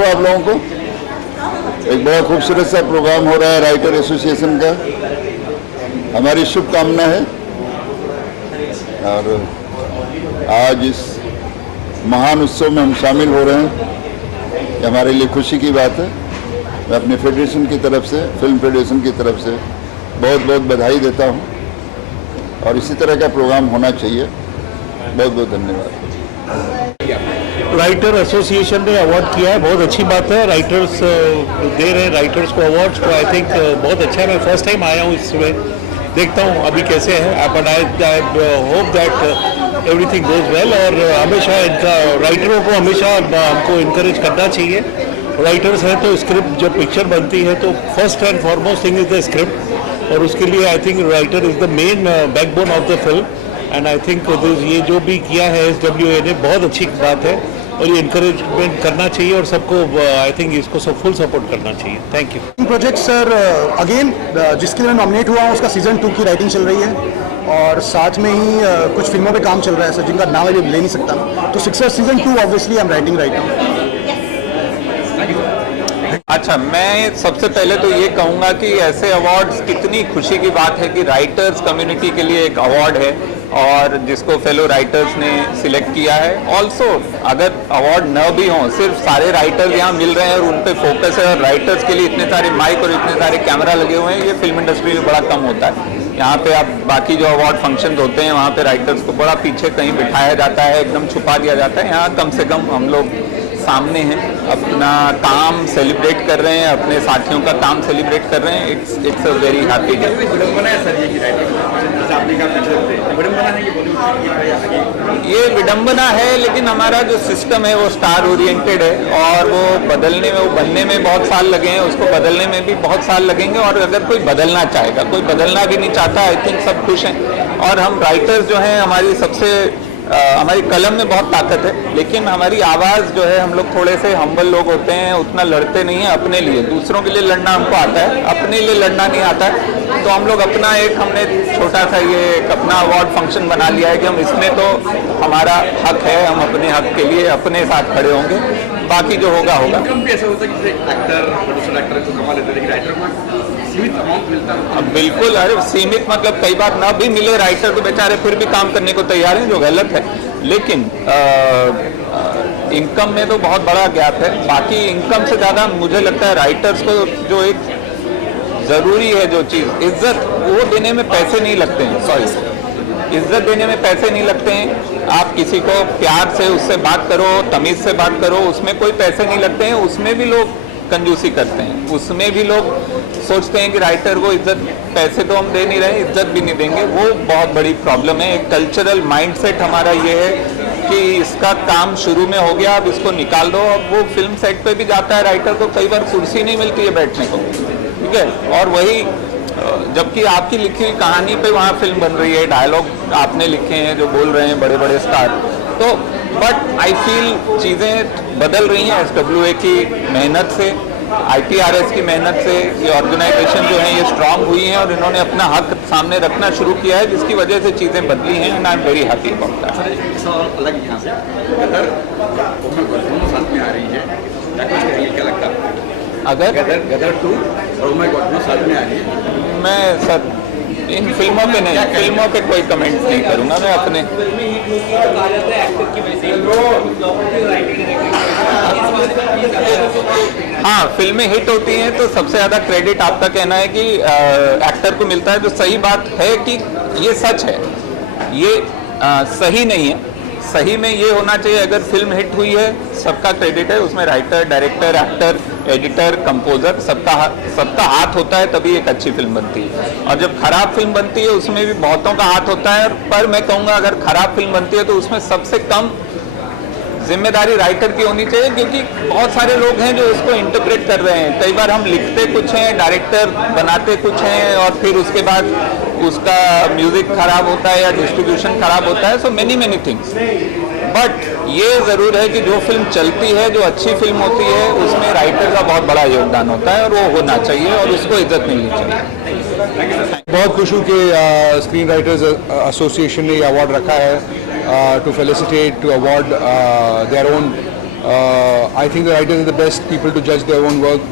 हो आप लोगों को। एक बड़ा खूबसूरत सा प्रोग्राम हो रहा है राइटर एसोसिएशन का, हमारी शुभकामना है। और आज इस महान उत्सव में हम शामिल हो रहे हैं, ये हमारे लिए खुशी की बात है। मैं अपने फेडरेशन की तरफ से, फिल्म फेडरेशन की तरफ से बहुत बहुत बधाई देता हूँ और इसी तरह का प्रोग्राम होना चाहिए। बहुत बहुत धन्यवाद। राइटर एसोसिएशन ने अवार्ड किया है, बहुत अच्छी बात है। राइटर्स दे रहे हैं राइटर्स को अवार्ड्स, तो आई थिंक बहुत अच्छा है। मैं फर्स्ट टाइम आया हूँ इसमें, देखता हूँ अभी कैसे है। But I hope that everything goes well. और हमेशा इनका राइटरों को हमेशा हमको इनकरेज करना चाहिए। राइटर्स हैं तो स्क्रिप्ट जब पिक्चर बनती है तो first and foremost thing is the script, और उसके लिए I think writer is the main backbone of the film. And I think ये जो भी किया है SWA ने बहुत अच्छी बात है और ये इनकरेजमेंट करना चाहिए और सबको आई थिंक इसको सब फुल सपोर्ट करना चाहिए। Thank you. Project sir again जिसके लिए मैं नॉमिनेट हुआ हूँ उसका सीजन 2 की राइटिंग चल रही है और साथ में ही कुछ फिल्मों पे काम चल रहा है सर, जिनका नाम अभी ले नहीं सकता मैं। तो sixer season 2 obviously I am writing right now. अच्छा, मैं सबसे पहले तो ये कहूँगा कि ऐसे अवार्ड्स कितनी खुशी की बात है कि राइटर्स कम्युनिटी के लिए एक अवार्ड है और जिसको फेलो राइटर्स ने सिलेक्ट किया है। ऑल्सो अगर अवार्ड न भी हों, सिर्फ सारे राइटर्स यहाँ मिल रहे हैं और उन पे फोकस है, और राइटर्स के लिए इतने सारे माइक और इतने सारे कैमरा लगे हुए हैं, ये फिल्म इंडस्ट्री में बड़ा कम होता है। यहाँ पे आप बाकी जो अवार्ड फंक्शन होते हैं वहाँ पे राइटर्स को बड़ा पीछे कहीं बिठाया जाता है, एकदम छुपा दिया जाता है। यहाँ कम से कम हम लोग सामने हैं, अपना काम सेलिब्रेट कर रहे हैं, अपने साथियों का काम सेलिब्रेट कर रहे हैं। It's a very happy day. ये विडंबना है, लेकिन हमारा जो सिस्टम है वो स्टार ओरिएंटेड है और वो बदलने में, वो बनने में बहुत साल लगे हैं, उसको बदलने में भी बहुत साल लगेंगे। और अगर कोई बदलना चाहेगा, कोई बदलना भी नहीं चाहता, आई थिंक सब खुश हैं। और हम राइटर्स जो हैं, हमारी सबसे हमारी कलम में बहुत ताकत है, लेकिन हमारी आवाज़ जो है, हम लोग थोड़े से हम्बल लोग होते हैं, उतना लड़ते नहीं हैं अपने लिए। दूसरों के लिए लड़ना हमको आता है, अपने लिए लड़ना नहीं आता है। तो हम लोग अपना एक, हमने छोटा सा ये एक अपना अवार्ड फंक्शन बना लिया है कि हम इसमें तो हमारा हक है, हम अपने हक के लिए अपने साथ खड़े होंगे, बाकी जो होगा होगा। अब बिल्कुल, अरे सीमित मतलब कई बार ना भी मिले राइटर तो बेचारे फिर भी काम करने को तैयार हैं, जो गलत है। लेकिन इनकम में तो बहुत बड़ा गैप है। बाकी इनकम से ज़्यादा मुझे लगता है राइटर्स को जो एक ज़रूरी है जो चीज़, इज्जत, वो देने में पैसे नहीं लगते हैं। सॉरी, इज्जत देने में पैसे नहीं लगते हैं। आप किसी को प्यार से उससे बात करो, तमीज़ से बात करो, उसमें कोई पैसे नहीं लगते हैं। उसमें भी लोग कंजूसी करते हैं, उसमें भी लोग सोचते हैं कि राइटर को इज्जत, पैसे तो हम दे नहीं रहे, इज्जत भी नहीं देंगे। वो बहुत बड़ी प्रॉब्लम है। एक कल्चरल माइंडसेट हमारा ये है कि इसका काम शुरू में हो गया, अब इसको निकाल दो। अब वो फिल्म सेट पे भी जाता है राइटर को, कई बार कुर्सी नहीं मिलती है बैठने को, ठीक है। और वही, जबकि आपकी लिखी हुई कहानी पे वहाँ फिल्म बन रही है, डायलॉग आपने लिखे हैं जो बोल रहे हैं बड़े बड़े स्टार। तो बट आई फील चीज़ें बदल रही हैं SWA की मेहनत से, IPRS की मेहनत से। ये ऑर्गेनाइजेशन जो है ये स्ट्रांग हुई हैं और इन्होंने अपना हक सामने रखना शुरू किया है, जिसकी वजह से चीज़ें बदली हैं। And I am very happy about that. अलग यहाँ से गदर दोनों साथ में आ रही है, क्या लगता है? अगर गदर 2 और मैं दोनों साथ में आ रही है, मैं सर इन फिल्मों पे नहीं, फिल्मों पे कोई कमेंट नहीं करूँगा मैं अपने। हाँ, फिल्में हिट होती हैं तो सबसे ज़्यादा क्रेडिट आपका कहना है कि एक्टर को मिलता है, जो सही बात है कि ये सच है, ये सही नहीं है। सही में ये होना चाहिए, अगर फिल्म हिट हुई है सबका क्रेडिट है, उसमें writer, director, actor, editor, composer, सबका हाथ होता है, तभी एक अच्छी फिल्म बनती है। और जब खराब फिल्म बनती है उसमें भी बहुतों का हाथ होता है। पर मैं कहूँगा अगर खराब फिल्म बनती है तो उसमें सबसे कम जिम्मेदारी राइटर की होनी चाहिए, क्योंकि बहुत सारे लोग हैं जो उसको इंटरप्रेट कर रहे हैं। कई बार हम लिखते कुछ हैं, डायरेक्टर बनाते कुछ हैं, और फिर उसके बाद उसका म्यूजिक खराब होता है या डिस्ट्रीब्यूशन खराब होता है। So many things. बट ये ज़रूर है कि जो फिल्म चलती है, जो अच्छी फिल्म होती है, उसमें राइटर का बहुत बड़ा योगदान होता है और वो होना चाहिए और उसको इज्जत मिलनी चाहिए। बहुत खुश हूँ कि स्क्रीन राइटर्स एसोसिएशन ने ये अवार्ड रखा है to felicitate, to award their own I think the writers are the best people to judge their own work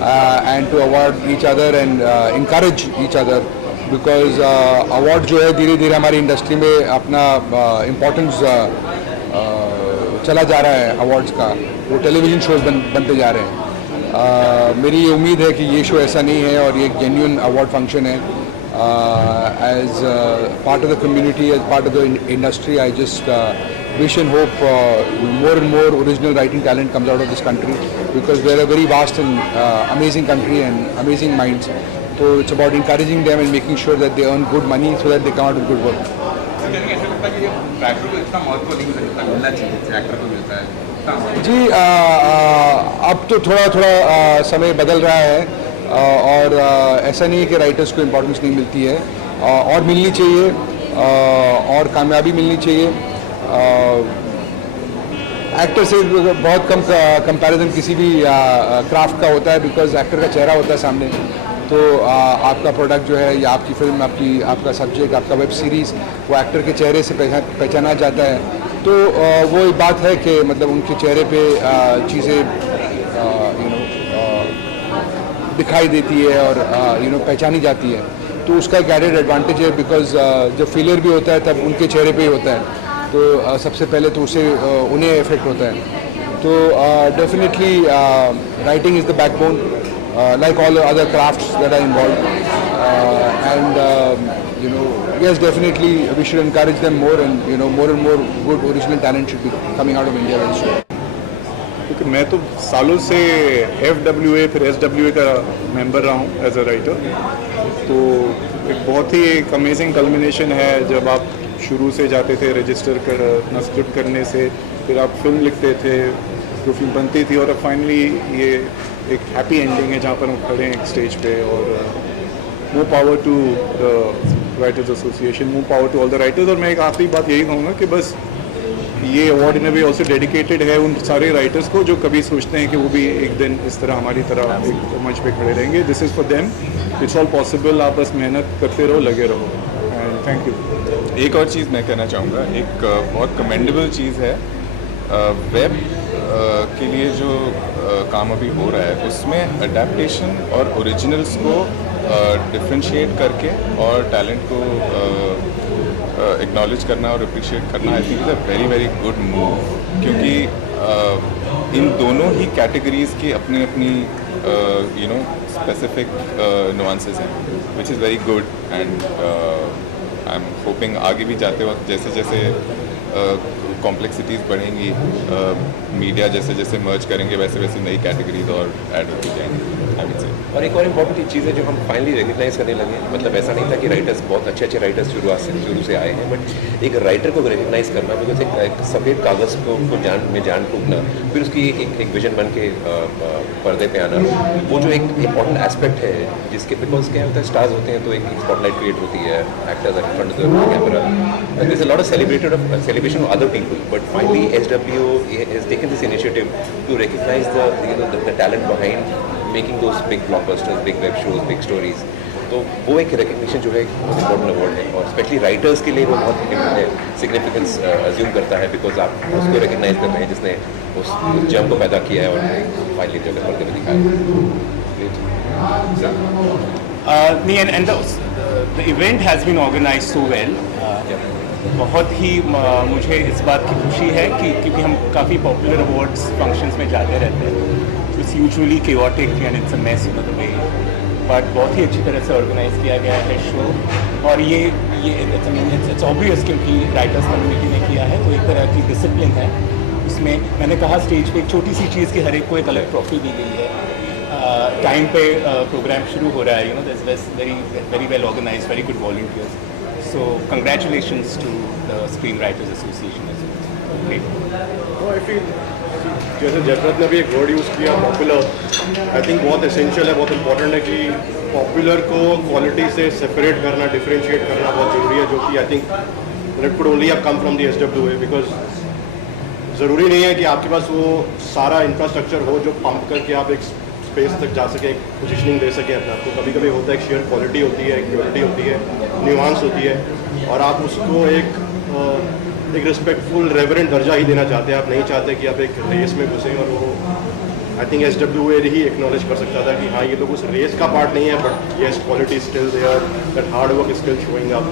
and to award each other and encourage each other, because award जो है धीरे धीरे हमारी industry में अपना importance चला जा रहा है अवार्ड्स का, वो टेलीविज़न शोज बनते जा रहे हैं। मेरी ये उम्मीद है कि ये शो ऐसा नहीं है और ये एक जेन्युइन अवार्ड फंक्शन है। As part of the community, as part of the industry, I just wish and hope more and more original writing talent comes out of this country, because we're a very vast and amazing country and amazing minds. So it's about encouraging them and making sure that they earn good money so that they come out with good work. ऐसा लगता है कि writer को इतना महत्व नहीं मिलना चाहिए जैसे एक्टर को मिलता है जी, अब तो थोड़ा थोड़ा समय बदल रहा है और ऐसा नहीं है कि राइटर्स को इम्पोर्टेंस नहीं मिलती है, और मिलनी चाहिए और कामयाबी मिलनी चाहिए। एक्टर से बहुत कम कंपैरिजन किसी भी क्राफ्ट का होता है, बिकॉज एक्टर का चेहरा होता है सामने, तो आपका प्रोडक्ट जो है या आपकी फिल्म, आपका सब्जेक्ट, आपका वेब सीरीज़ वो एक्टर के चेहरे से पहचाना जाता है। तो वो एक बात है कि मतलब उनके चेहरे पे चीज़ें दिखाई देती है और पहचानी जाती है, तो उसका एक एडेड एडवांटेज है, बिकॉज जब फेलियर भी होता है तब उनके चेहरे पे ही होता है, तो सबसे पहले तो उससे उन्हें इफेक्ट होता है। तो definitely writing is the backbone, like all other crafts that are involved, and yes, definitely we should encourage them more, and more and more good original talent should be coming out of India very soon. क्योंकि मैं तो सालों से FWA फिर SWA का member रहा हूँ as a writer, तो एक बहुत ही एक अमेजिंग कल्मिनेशन है जब आप शुरू से जाते थे रजिस्टर कर अपना स्क्रिप्ट करने से, फिर आप फिल्म लिखते थे, जो फिल्म बनती थी, और अब फाइनली ये एक हैप्पी एंडिंग है जहाँ पर हम खड़े हैं एक स्टेज पे। और more power to the writers association, more power to all the writers. और मैं एक आखिरी बात यही कहूँगा कि बस ये award in a way also dedicated है उन सारे राइटर्स को जो कभी सोचते हैं कि वो भी एक दिन इस तरह हमारी तरह एक मंच पे खड़े रहेंगे। This is for them, it's all possible. आप बस मेहनत करते रहो, लगे रहो, एंड थैंक यू। एक और चीज़ मैं कहना चाहूँगा, एक बहुत कमेंडेबल चीज़ है वेब के लिए जो काम अभी हो रहा है, उसमें अडेप्टेशन और ओरिजिनल्स को डिफ्रेंशिएट करके और टैलेंट को एक्नॉलेज करना और अप्रिशिएट करना, I think is a very very good move, क्योंकि इन दोनों ही कैटेगरीज़ की अपनी अपनी स्पेसिफिक नुआंसेस हैं, which is very good. And I am hoping आगे भी जाते वक्त जैसे जैसे कॉम्प्लेक्सिटीज़ बढ़ेंगी, मीडिया जैसे जैसे मर्ज करेंगे, वैसे वैसे नई कैटेगरीज और ऐड होती जाएंगी, आई वुड से। और एक और इम्पोर्टेंट चीज़ है जो हम फाइनली रिकग्नाइज करने लगे हैं, मतलब ऐसा नहीं था कि राइटर्स बहुत अच्छे राइटर्स शुरू से आए हैं, बट एक राइटर को रिकग्नाइज करना, बिकॉज एक सफ़ेद कागज़ को जान टूटना, फिर उसकी एक विजन बन के पर्दे पे आना, वो जो एक इम्पॉर्टेंट एस्पेक्ट है जिसके, बिकॉज क्या होता है, स्टार्स होते हैं तो एक स्पॉटलाइट क्रिएट होती है, actors are in front of the camera, there is a lot of celebration of other people, but finally SWO has taken this initiative to recognize the talent behind making those big blockbusters, big web shows, big stories. तो वो एक recognition जो है बहुत important award है, और specially writers के लिए वो बहुत सिग्निफिकेंस अज्यूम करता है, बिकॉज आप उसको रिकग्नाइज कर रहे हैं जिसने उस जम को पैदा किया है और फाइनली जगह पर्दे में दिखाया। and the event has been organized so well. बहुत ही मुझे इस बात की खुशी है कि क्योंकि हम काफ़ी पॉपुलर अवार्ड्स फंक्शंस में जाते रहते हैं, it's usually chaotic and it's a mess in the way, but बहुत ही अच्छी तरह से ऑर्गेनाइज किया गया है शो। और ये इट्स ऑब्वियस क्योंकि राइटर्स कम्युनिटी ने किया है, तो एक तरह की डिसिप्लिन है उसमें। मैंने कहा स्टेज पे एक छोटी सी चीज़ की हर एक को एक अलग ट्रॉफी दी गई है, टाइम पे प्रोग्राम शुरू हो रहा है, there's very well organized, very good volunteers. So congratulations to the Screenwriters Association as well. Great. No, I feel जैसे जयप्रत ने भी एक वर्ड यूज़ किया पॉपुलर, आई थिंक बहुत एसेंशियल है, बहुत इंपॉर्टेंट है कि पॉपुलर को क्वालिटी से सेपरेट करना, डिफरेंशिएट करना बहुत ज़रूरी है, जो कि I think it could only have come from the SWA, because ज़रूरी नहीं है कि आपके पास वो सारा इंफ्रास्ट्रक्चर हो जो पंप करके आप एक स्पेस तक जा सकें, पोजिशनिंग दे सकें अपने आप को। कभी कभी होता है एक शेयर क्वालिटी होती है, एक प्योरिटी होती है, न्यूआंस होती है, और आप उसको एक एक रिस्पेक्टफुल रेवरेंट दर्जा ही देना चाहते हैं। आप नहीं चाहते कि आप एक रेस में घुसें, और वो I think SWA he acknowledge कर सकता था कि हाँ ये लोग उस रेस का पार्ट नहीं है, but yes quality still there, that hard work is still showing up.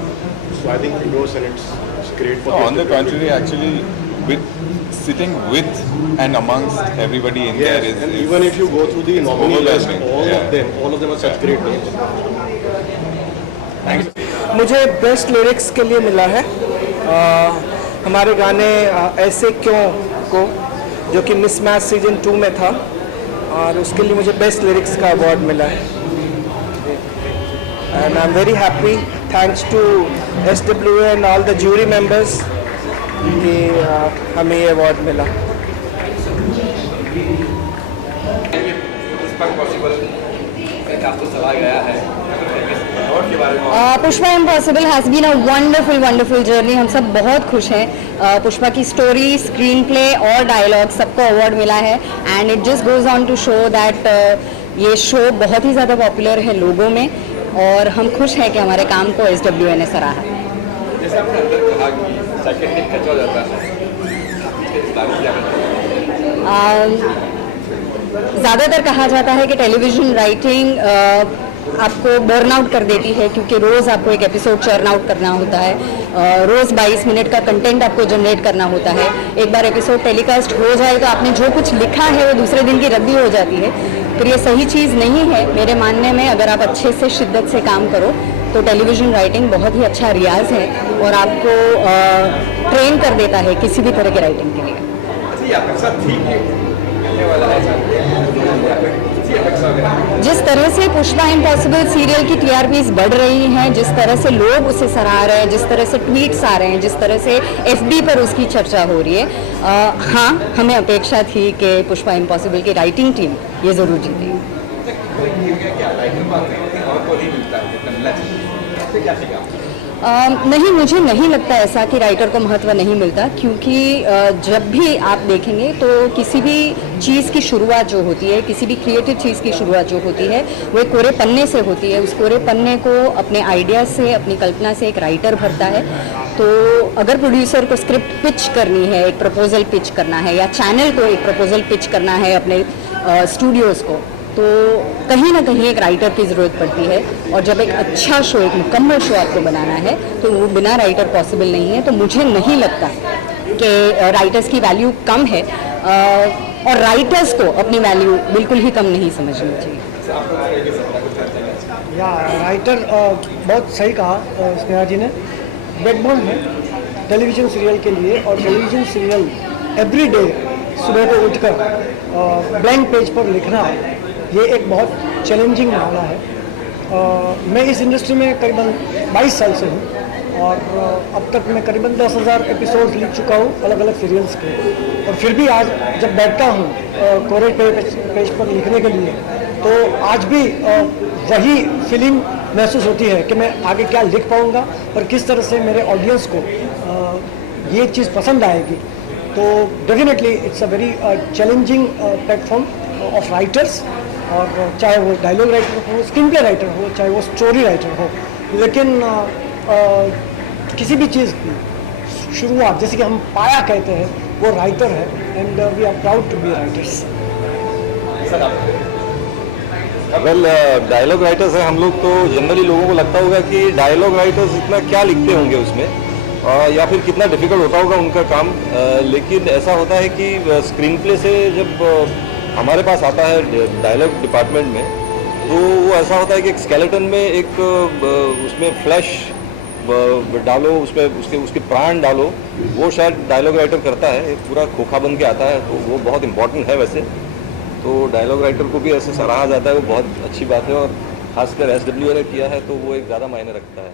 So I think kudos and it's great for On the contrary, actually, with sitting with and amongst everybody in yes, there is and even if you go through the nominee list, overwhelming. all of them are such great names. मुझे best lyrics के लिए मिला है हमारे गाने ऐसे क्यों को, जो कि मिसमैच सीजन 2 में था, और उसके लिए मुझे बेस्ट लिरिक्स का अवार्ड मिला है। And I am very happy, thanks to SWA and all the jury members कि हमें ये अवार्ड मिला। Pushpa impossible has been a wonderful journey. हम सब बहुत खुश हैं। पुष्पा की स्टोरी, स्क्रीन प्ले और डायलॉग सबको अवार्ड मिला है, and it just goes on to show that ये शो बहुत ही ज़्यादा पॉपुलर है लोगों में, और हम खुश हैं कि हमारे काम को SWA ने सराहा। जैसे आपने अंदर कहा कि सेकंड कच्चा हो जाता है, ज़्यादातर कहा जाता है कि टेलीविज़न राइटिंग आपको बर्नआउट कर देती है, क्योंकि रोज़ आपको एक एपिसोड चर्न आउट करना होता है, रोज़ 22 मिनट का कंटेंट आपको जनरेट करना होता है। एक बार एपिसोड टेलीकास्ट हो जाए तो आपने जो कुछ लिखा है वो दूसरे दिन की रद्दी हो जाती है। फिर ये सही चीज़ नहीं है मेरे मानने में। अगर आप अच्छे से शिद्दत से काम करो तो टेलीविज़न राइटिंग बहुत ही अच्छा रियाज है, और आपको ट्रेन कर देता है किसी भी तरह की राइटिंग के लिए। जिस तरह से पुष्पा इम्पॉसिबल सीरियल की TRPs बढ़ रही हैं, जिस तरह से लोग उसे सराह रहे हैं, जिस तरह से ट्वीट्स आ रहे हैं, जिस तरह से FB पर उसकी चर्चा हो रही है, हाँ हमें अपेक्षा थी कि पुष्पा इम्पॉसिबल की राइटिंग टीम ये ज़रूर जीतेगी। नहीं, मुझे नहीं लगता ऐसा कि राइटर को महत्व नहीं मिलता, क्योंकि जब भी आप देखेंगे तो किसी भी चीज़ की शुरुआत जो होती है, किसी भी क्रिएटिव चीज़ की शुरुआत जो होती है, वो एक कोरे पन्ने से होती है। उस कोरे पन्ने को अपने आइडिया से, अपनी कल्पना से एक राइटर भरता है। तो अगर प्रोड्यूसर को स्क्रिप्ट पिच करनी है, एक प्रपोजल पिच करना है, या चैनल को एक प्रपोजल पिच करना है अपने स्टूडियोज़ को, तो कहीं ना कहीं एक राइटर की ज़रूरत पड़ती है। और जब एक अच्छा शो, एक मुकम्मल शो आपको बनाना है, तो वो बिना राइटर पॉसिबल नहीं है। तो मुझे नहीं लगता कि राइटर्स की वैल्यू कम है, और राइटर्स को अपनी वैल्यू बिल्कुल ही कम नहीं समझनी चाहिए। या राइटर बहुत सही कहा स्नेहा जी ने, बैकबोन है टेलीविज़न सीरियल के लिए। और टेलीविज़न सीरियल एवरी डे सुबह को उठकर ब्लैंक पेज पर लिखना, ये एक बहुत चैलेंजिंग मामला है। मैं इस इंडस्ट्री में करीबन 22 साल से हूँ, और अब तक मैं करीबन 10,000 एपिसोड्स लिख चुका हूँ अलग अलग सीरियल्स के। और फिर भी आज जब बैठता हूँ कोरे पेज पर लिखने के लिए, तो आज भी वही फीलिंग महसूस होती है कि मैं आगे क्या लिख पाऊँगा और किस तरह से मेरे ऑडियंस को ये चीज़ पसंद आएगी। तो definitely it's a very challenging platform of writers, और चाहे वो डायलॉग राइटर हो, स्क्रीन प्ले राइटर हो, चाहे वो स्टोरी राइटर हो। लेकिन किसी भी चीज़ की शुरुआत, जैसे कि हम पाया कहते हैं, वो राइटर है, and we are proud to be writers. Well, dialogue writers हैं हम लोग, तो जनरली लोगों को लगता होगा कि डायलॉग राइटर्स इतना क्या लिखते होंगे उसमें, या फिर कितना डिफ़िकल्ट होता होगा उनका काम। लेकिन ऐसा होता है कि स्क्रीन प्ले से जब हमारे पास आता है डायलॉग डिपार्टमेंट में, तो वो ऐसा होता है कि एक स्केलेटन में एक उसमें फ्लैश डालो, उसमें उसके प्राण डालो, वो शायद डायलॉग राइटर करता है। एक पूरा खोखा बन के आता है, तो वो बहुत इंपॉर्टेंट है वैसे। तो डायलॉग राइटर को भी ऐसे सराहा जाता है, वो बहुत अच्छी बात है, और खासकर SWA ने किया है तो वो एक ज़्यादा मायने रखता है।